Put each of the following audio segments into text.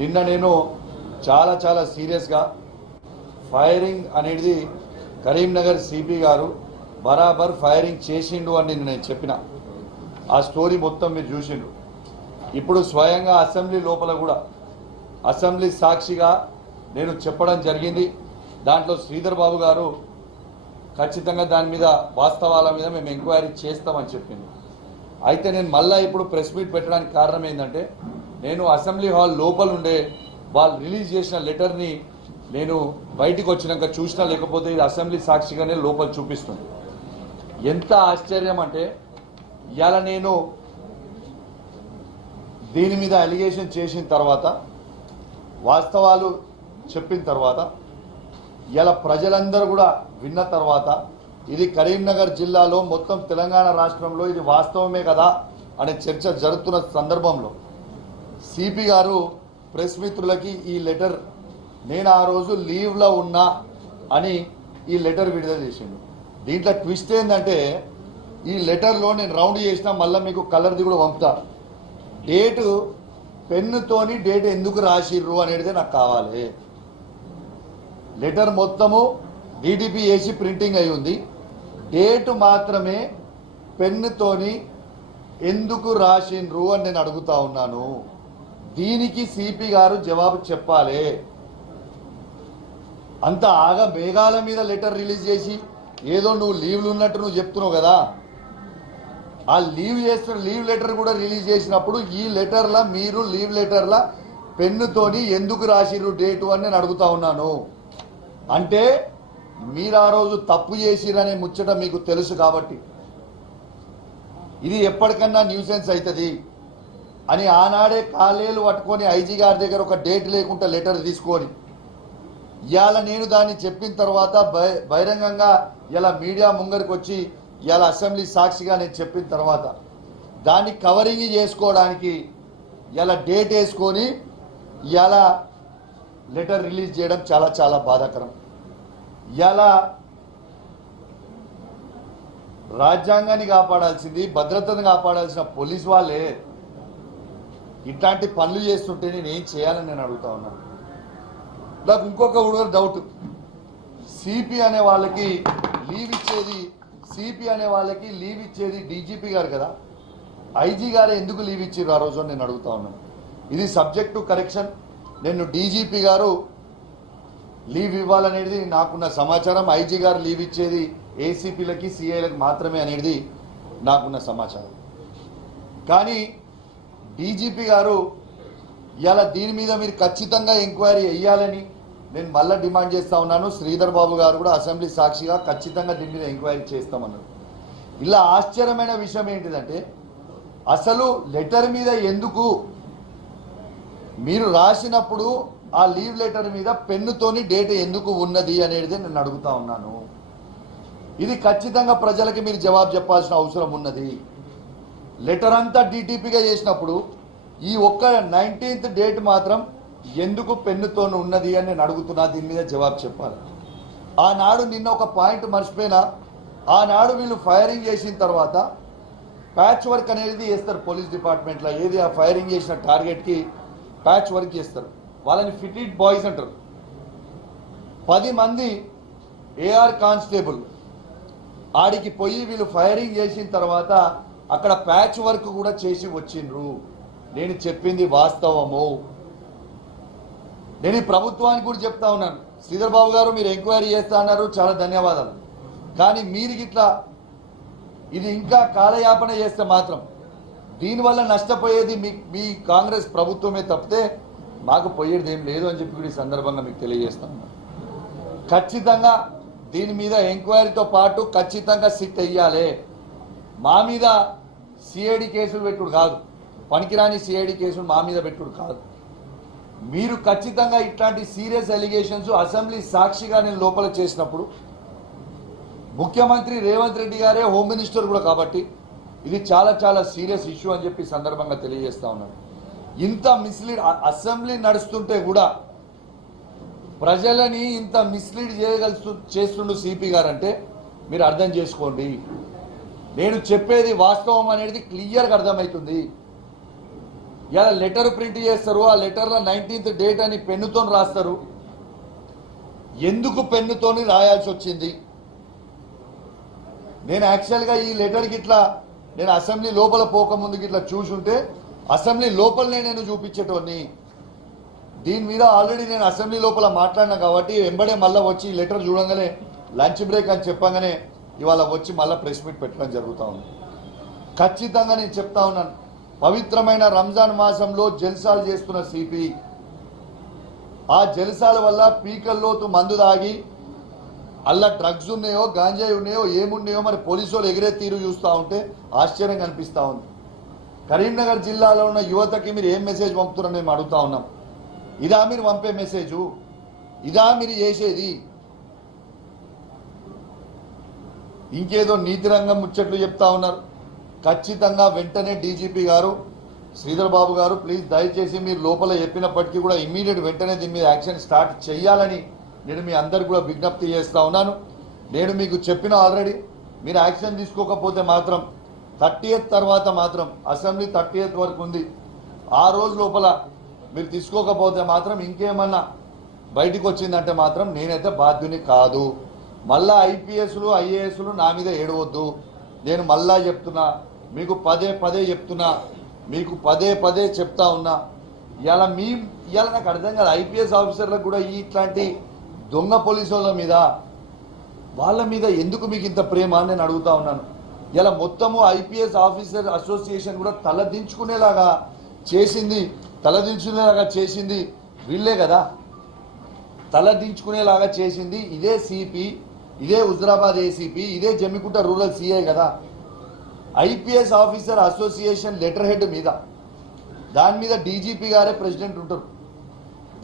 నిన్న నేను చాలా సీరియస్గా ఫైరింగ్ అనేది కరీంనగర్ సిపి గారు బరాబర్ ఫైరింగ్ చేసిండు అని నేను చెప్పిన ఆ స్టోరీ మొత్తం మీరు చూసిండు. ఇప్పుడు స్వయంగా అసెంబ్లీ లోపల కూడా అసెంబ్లీ సాక్షిగా నేను చెప్పడం జరిగింది. దాంట్లో శ్రీధర్ బాబు గారు ఖచ్చితంగా దాని మీద వాస్తవాల మీద మేము ఎంక్వైరీ చేస్తామని చెప్పింది. అయితే నేను మళ్ళీ ఇప్పుడు ప్రెస్ మీట్ పెట్టడానికి కారణం ఏంటంటే నేను అసెంబ్లీ హాల్ లోపల ఉండే వాళ్ళు రిలీజ్ చేసిన లెటర్ని నేను బయటికి వచ్చినాక చూసినా, లేకపోతే ఇది అసెంబ్లీ సాక్షిగానే లోపల చూపిస్తుంది. ఎంత ఆశ్చర్యం అంటే ఇవాళ నేను దీని మీద అలిగేషన్ చేసిన తర్వాత వాస్తవాలు చెప్పిన తర్వాత ఇలా ప్రజలందరూ కూడా విన్న తర్వాత ఇది కరీంనగర్ జిల్లాలో మొత్తం తెలంగాణ రాష్ట్రంలో ఇది వాస్తవమే కదా అనే చర్చ జరుగుతున్న సందర్భంలో సిపి గారు ప్రెస్ మిత్రులకి ఈ లెటర్ నేను ఆ రోజు లీవ్లో ఉన్నా అని ఈ లెటర్ విడుదల చేసిండు. దీంట్లో ట్విస్ట్ ఏంటంటే ఈ లెటర్లో నేను రౌండ్ చేసినా మళ్ళీ మీకు కలర్ది కూడా పంపుతా. డేటు పెన్నుతోని డేట్ ఎందుకు రాసిర్రు అనేది నాకు కావాలి. లెటర్ మొత్తము డిటిపి వేసి ప్రింటింగ్ అయి ఉంది. డేటు మాత్రమే పెన్నుతోని ఎందుకు రాసిండ్రు అని నేను అడుగుతా ఉన్నాను. దీనికి సిపి గారు జవాబు చెప్పాలి. అంత ఆగా మేఘాల మీద లెటర్ రిలీజ్ చేసి ఏదో నువ్వు లీవ్లు ఉన్నట్టు నువ్వు చెప్తున్నావు కదా, ఆ లీవ్ లెటర్ కూడా రిలీజ్ చేసినప్పుడు ఈ లెటర్లా మీరు లీవ్ లెటర్లా పెన్నుతోని ఎందుకు రాసిర్రు డేటు అని నేను అడుగుతా ఉన్నాను. అంటే మీరు ఆ రోజు తప్పు చేసిరనే ముచ్చట మీకు తెలుసు కాబట్టి ఇది ఎప్పటికన్నా న్యూసెన్స్ అవుతుంది అని ఆనాడే కాలేలు పట్టుకొని ఐజీ గారి దగ్గర ఒక డేట్ లేకుండా లెటర్ తీసుకొని ఇవాళ నేను దాన్ని చెప్పిన తర్వాత బహిరంగంగా ఇలా మీడియా ముంగరికి వచ్చి ఇలా అసెంబ్లీ సాక్షిగా నేను చెప్పిన తర్వాత దాన్ని కవరింగ్ చేసుకోవడానికి ఇలా డేట్ వేసుకొని ఇలా లెటర్ రిలీజ్ చేయడం చాలా బాధాకరం. ఇలా రాజ్యాంగాన్ని కాపాడాల్సింది, భద్రతను కాపాడాల్సిన పోలీస్ వాళ్ళే ఇట్లాంటి పనులు చేస్తుంటే నేను ఏం చేయాలని నేను అడుగుతా ఉన్నాను. నాకు ఇంకొక డౌట్, సిపి అనే వాళ్ళకి లీవ్ ఇచ్చేది డీజీపీ గారు కదా, ఐజీ గారు ఎందుకు లీవ్ ఇచ్చారు ఆ రోజు అని నేను అడుగుతా ఉన్నాను. ఇది సబ్జెక్ట్ టు కరెక్షన్. నేను డీజీపీ గారు లీవ్ ఇవ్వాలనేది నాకున్న సమాచారం. ఐజీ గారు లీవ్ ఇచ్చేది ఏసీపీలకి సిఐలకు మాత్రమే అనేది నాకున్న సమాచారం. కానీ డీజీపీ గారు ఇలా దీని మీద మీరు ఖచ్చితంగా ఎంక్వైరీ వేయాలని నేను మళ్ళీ డిమాండ్ చేస్తా ఉన్నాను. శ్రీధర్ బాబు గారు కూడా అసెంబ్లీ సాక్షిగా ఖచ్చితంగా దీని మీద ఎంక్వైరీ చేస్తామన్నారు. ఇలా ఆశ్చర్యమైన విషయం ఏంటిదంటే అసలు లెటర్ మీద ఎందుకు మీరు రాసినప్పుడు ఆ లీవ్ లెటర్ మీద పెన్నుతోని డేట్ ఎందుకు ఉన్నది అనేది నేను అడుగుతా ఉన్నాను. ఇది ఖచ్చితంగా ప్రజలకి మీరు జవాబు చెప్పాల్సిన అవసరం ఉన్నది. లెటర్ అంతా డిటిపిగా చేసినప్పుడు ఈ ఒక్క 19th డేట్ మాత్రం ఎందుకు పెన్నుతో ఉన్నది అని నేను అడుగుతున్నా. దీని మీద జవాబు చెప్పాలి. ఆనాడు నిన్న ఒక పాయింట్ మర్చిపోయినా, ఆనాడు వీళ్ళు ఫైరింగ్ చేసిన తర్వాత ప్యాచ్ వర్క్ అనేది చేస్తారు పోలీస్ డిపార్ట్మెంట్లో. ఏది ఆ ఫైరింగ్ చేసిన టార్గెట్కి ప్యాచ్ వర్క్ చేస్తారు. వాళ్ళని ఫిటెడ్ బాయ్స్ అంటారు. 10 మంది ఏఆర్ కానిస్టేబుల్ ఆడికి పోయి వీళ్ళు ఫైరింగ్ చేసిన తర్వాత అక్కడ ప్యాచ్ వర్క్ కూడా చేసి వచ్చిండ్రు. నేను చెప్పింది వాస్తవము. నేను ఈ ప్రభుత్వానికి కూడా చెప్తా ఉన్నాను. శ్రీధర్ బాబు గారు మీరు ఎంక్వైరీ చేస్తా అన్నారు, చాలా ధన్యవాదాలు. కానీ మీరు ఇట్లా ఇది ఇంకా కాలయాపన చేస్తే మాత్రం దీనివల్ల నష్టపోయేది మీ కాంగ్రెస్ ప్రభుత్వమే తప్పితే మాకు పోయేది ఏం లేదు అని చెప్పి కూడా ఈ సందర్భంగా మీకు తెలియజేస్తా ఉన్నాను. ఖచ్చితంగా దీని మీద ఎంక్వైరీతో పాటు ఖచ్చితంగా సిట్ అయ్యాలి. మా మీద సిఐడి కేసులు పెట్టుడు కాదు, పనికిరాని సిఐడి కేసులు మా మీద పెట్టుడు కాదు. మీరు ఖచ్చితంగా ఇట్లాంటి సీరియస్ అలిగేషన్స్ అసెంబ్లీ సాక్షిగా నేను లోపల చేసినప్పుడు ముఖ్యమంత్రి రేవంత్ రెడ్డి గారే హోమ్ మినిస్టర్ కూడా కాబట్టి ఇది చాలా సీరియస్ ఇష్యూ అని చెప్పి సందర్భంగా తెలియజేస్తా ఉన్నాను. ఇంత మిస్లీడ్ అసెంబ్లీ నడుస్తుంటే కూడా ప్రజలని ఇంత మిస్లీడ్ చేస్తుండు సిపి గారు అంటే మీరు అర్థం చేసుకోండి. నేను చెప్పేది వాస్తవం అనేది క్లియర్గా అర్థమవుతుంది. ఇలా లెటర్ ప్రింట్ చేస్తారు, ఆ లెటర్లో 19th డేట్ అని పెన్నుతో రాస్తారు. ఎందుకు పెన్నుతోని రాయాల్సి వచ్చింది? నేను యాక్చువల్గా ఈ లెటర్కి ఇట్లా నేను అసెంబ్లీ లోపల పోకముందుకు ఇట్లా చూసుంటే అసెంబ్లీ లోపలనే నేను చూపించేటోని. దీని మీద ఆల్రెడీ నేను అసెంబ్లీ లోపల మాట్లాడినా కాబట్టి వెంబడే మళ్ళీ వచ్చి లెటర్ చూడంగానే లంచ్ బ్రేక్ అని చెప్పగానే ఇవాళ వచ్చి మళ్ళీ ప్రెస్ మీట్ పెట్టడం జరుగుతూ ఉంది. ఖచ్చితంగా నేను చెప్తా ఉన్నాను, పవిత్రమైన రంజాన్ మాసంలో జల్సాలు చేస్తున్న సిపి, ఆ జల్సాల వల్ల పీకల్లోతు మందు దాగి అలా డ్రగ్స్ ఉన్నాయో గాంజాయి ఉన్నాయో ఏమున్నాయో మరి పోలీసు వాళ్ళు ఎగిరే తీరు చూస్తూ ఉంటే ఆశ్చర్యంగా అనిపిస్తూ ఉంది. కరీంనగర్ జిల్లాలో ఉన్న యువతకి మీరు ఏం మెసేజ్ పంపుతున్నారని మేము అడుగుతా ఉన్నాం. ఇదా మీరు పంపే మెసేజు? ఇదా మీరు చేసేది? ఇంకేదో నీతి రంగం ముచ్చట్లు చెప్తా ఉన్నారు. ఖచ్చితంగా వెంటనే డీజీపీ గారు శ్రీధర్ బాబు గారు ప్లీజ్ దయచేసి మీరు లోపల చెప్పినప్పటికీ కూడా ఇమ్మీడియట్ వెంటనే దీని మీద యాక్షన్ స్టార్ట్ చేయాలని నేను మీ అందరికి కూడా విజ్ఞప్తి చేస్తా ఉన్నాను. నేను మీకు చెప్పిన ఆల్రెడీ మీరు యాక్షన్ తీసుకోకపోతే మాత్రం 30th తర్వాత మాత్రం అసెంబ్లీ 30th వరకు ఉంది, ఆ రోజు లోపల మీరు తీసుకోకపోతే మాత్రం ఇంకేమన్నా బయటికి వచ్చిందంటే మాత్రం నేనైతే బాధ్యుని కాదు. మళ్ళా ఐపీఎస్లు ఐఏఎస్లు నా మీద ఏడవద్దు. నేను మళ్ళా చెప్తున్నా, మీకు పదే పదే చెప్తున్నా, మీకు పదే పదే చెప్తా ఉన్నా. ఇవాళ నాకు అర్థం కాదు, ఐపీఎస్ ఆఫీసర్లకు కూడా ఇట్లాంటి దొంగ పోలీసు వాళ్ళ మీద ఎందుకు మీకు ఇంత ప్రేమ అని నేను అడుగుతా ఉన్నాను. ఇలా మొత్తము ఐపీఎస్ ఆఫీసర్ అసోసియేషన్ కూడా తలదించుకునేలాగా చేసింది వీళ్ళే కదా. తలదించుకునేలాగా చేసింది ఇదే సిపి, ఇదే హుజరాబాద్ ఏసీపీ, ఇదే జమ్మికుంట రూరల్ సిఐ కదా. IPS officer association letter head మీద, దాని మీద డీజీపీ గారే ప్రెసిడెంట్ ఉంటారు.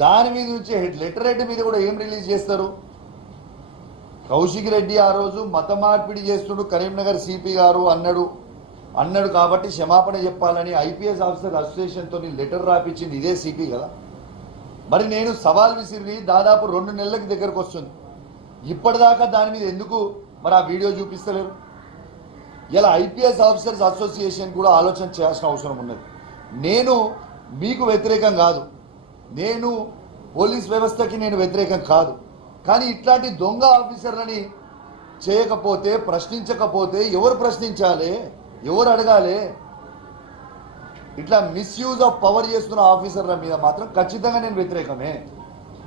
దాని మీద నుంచి లెటర్ హెడ్ మీద కూడా ఏం రిలీజ్ చేస్తారు? కౌశిక్ రెడ్డి ఆ రోజు మత మార్పిడి చేస్తుడు కరీంనగర్ సిపి గారు అన్నాడు కాబట్టి క్షమాపణ చెప్పాలని ఐపీఎస్ ఆఫీసర్ అసోసియేషన్తో లెటర్ రాపించింది ఇదే సిపి కదా. మరి నేను సవాల్ విసిరి దాదాపు 2 నెలలకి దగ్గరకు వస్తుంది, ఇప్పటిదాకా దాని మీద ఎందుకు మరి ఆ వీడియో చూపిస్తలేరు? ఇలా ఐపీఎస్ ఆఫీసర్స్ అసోసియేషన్ కూడా ఆలోచన చేయాల్సిన అవసరం ఉన్నది. నేను మీకు వ్యతిరేకం కాదు, నేను పోలీస్ వ్యవస్థకి నేను వ్యతిరేకం కాదు. కానీ ఇట్లాంటి దొంగ ఆఫీసర్లని చేయకపోతే, ప్రశ్నించకపోతే ఎవరు ప్రశ్నించాలి, ఎవరు అడగాలి? ఇట్లా మిస్యూజ్ ఆఫ్ పవర్ చేస్తున్న ఆఫీసర్ల మీద మాత్రం ఖచ్చితంగా నేను వ్యతిరేకమే.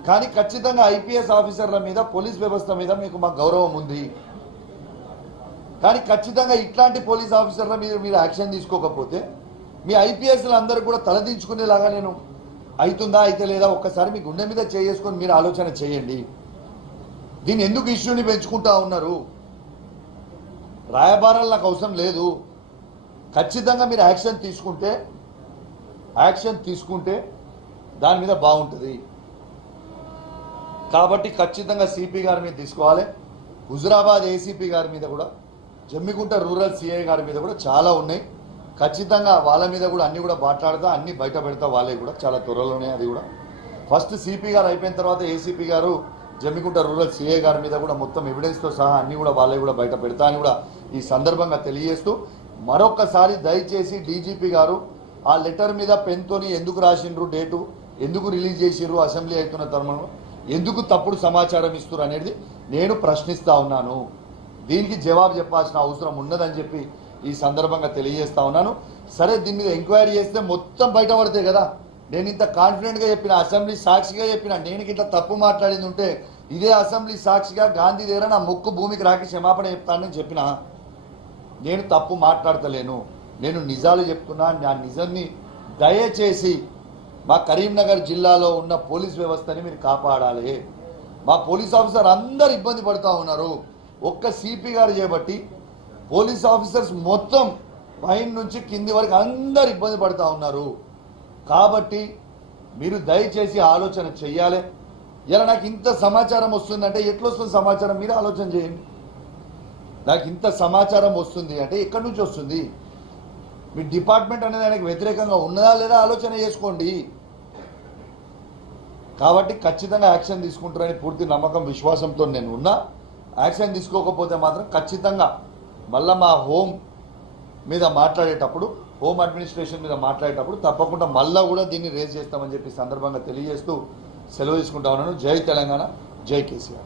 కానీ ఖచ్చితంగా ఐపీఎస్ ఆఫీసర్ల మీద, పోలీస్ వ్యవస్థ మీద మాకు గౌరవం ఉంది. కానీ ఖచ్చితంగా ఇట్లాంటి పోలీస్ ఆఫీసర్ల మీద మీరు యాక్షన్ తీసుకోకపోతే మీ ఐపీఎస్లు అందరూ కూడా తలదించుకునేలాగా నేను అవుతుందా అయితే లేదా ఒక్కసారి మీ గుండె మీద చేసుకొని మీరు ఆలోచన చేయండి. దీన్ని ఎందుకు ఇష్యూని పెంచుకుంటా ఉన్నారు? రాయబారాలు నాకు అవసరం లేదు. ఖచ్చితంగా మీరు యాక్షన్ తీసుకుంటే దాని మీద బాగుంటుంది. కాబట్టి ఖచ్చితంగా సిపి గారి మీద తీసుకోవాలి, హుజరాబాద్ ఏసీపీ గారి మీద కూడా, జమ్మికుంట రూరల్ సిఐ గారి మీద కూడా చాలా ఉన్నాయి. ఖచ్చితంగా వాళ్ళ మీద కూడా అన్ని కూడా మాట్లాడతా, అన్ని బయట పెడతా. వాళ్ళే కూడా చాలా త్వరలోనే అది కూడా ఫస్ట్ సిపి గారు అయిపోయిన తర్వాత ఏసీపీ గారు జమ్మికుంట రూరల్ సిఐ గారి మీద కూడా మొత్తం ఎవిడెన్స్తో సహా అన్ని కూడా వాళ్ళే కూడా బయట పెడతా అని కూడా ఈ సందర్భంగా తెలియజేస్తూ, మరొక్కసారి దయచేసి డీజీపీ గారు ఆ లెటర్ మీద పెన్తోని ఎందుకు రాసిండ్రు, డేటు ఎందుకు రిలీజ్ చేసిర్రు, అసెంబ్లీ అవుతున్న తరుణంలో ఎందుకు తప్పుడు సమాచారం ఇస్తారు అనేది నేను ప్రశ్నిస్తా ఉన్నాను. దీనికి జవాబు చెప్పాల్సిన అవసరం ఉన్నదని చెప్పి ఈ సందర్భంగా తెలియజేస్తా ఉన్నాను. సరే, దీని మీద ఎంక్వైరీ చేస్తే మొత్తం బయటపడతాయి కదా. నేను ఇంత కాన్ఫిడెంట్గా చెప్పిన, అసెంబ్లీ సాక్షిగా చెప్పిన, నేను ఇట్లా తప్పు మాట్లాడింది ఉంటే ఇదే అసెంబ్లీ సాక్షిగా గాంధీ దగ్గర నా ముక్కు భూమికి రాకి క్షమాపణ చెప్తానని చెప్పిన. నేను తప్పు మాట్లాడతలేను, నేను నిజాలు చెప్తున్నా. నా నిజాన్ని దయచేసి మా కరీంనగర్ జిల్లాలో ఉన్న పోలీస్ వ్యవస్థని మీరు కాపాడాలి. మా పోలీస్ ఆఫీసర్ అందరు ఇబ్బంది పడుతూ ఉన్నారు. ఒక్క సిపి గారు చేపట్టి పోలీస్ ఆఫీసర్స్ మొత్తం పైన నుంచి కింది వరకు అందరు ఇబ్బంది పడుతూ ఉన్నారు. కాబట్టి మీరు దయచేసి ఆలోచన చెయ్యాలి. ఇలా నాకు ఇంత సమాచారం వస్తుందంటే ఎట్లొస్తుంది సమాచారం? మీరు ఆలోచన చేయండి. నాకు ఇంత సమాచారం వస్తుంది అంటే ఎక్కడి నుంచి వస్తుంది? మీ డిపార్ట్మెంట్ అనేది ఆయనకు వ్యతిరేకంగా ఉన్నదా లేదా ఆలోచన చేసుకోండి. కాబట్టి ఖచ్చితంగా యాక్షన్ తీసుకుంటారని పూర్తి నమ్మకం, విశ్వాసంతో నేను ఉన్నా. యాక్షన్ తీసుకోకపోతే మాత్రం ఖచ్చితంగా మళ్ళీ మా హోమ్ మీద మాట్లాడేటప్పుడు హోమ్ అడ్మినిస్ట్రేషన్ మీద మాట్లాడేటప్పుడు తప్పకుండా మళ్ళా కూడా దీన్ని రేజ్ చేస్తామని చెప్పి సందర్భంగా తెలియజేస్తూ సెలవు తీసుకుంటా ఉన్నాను. జై తెలంగాణ, జై కేసీఆర్.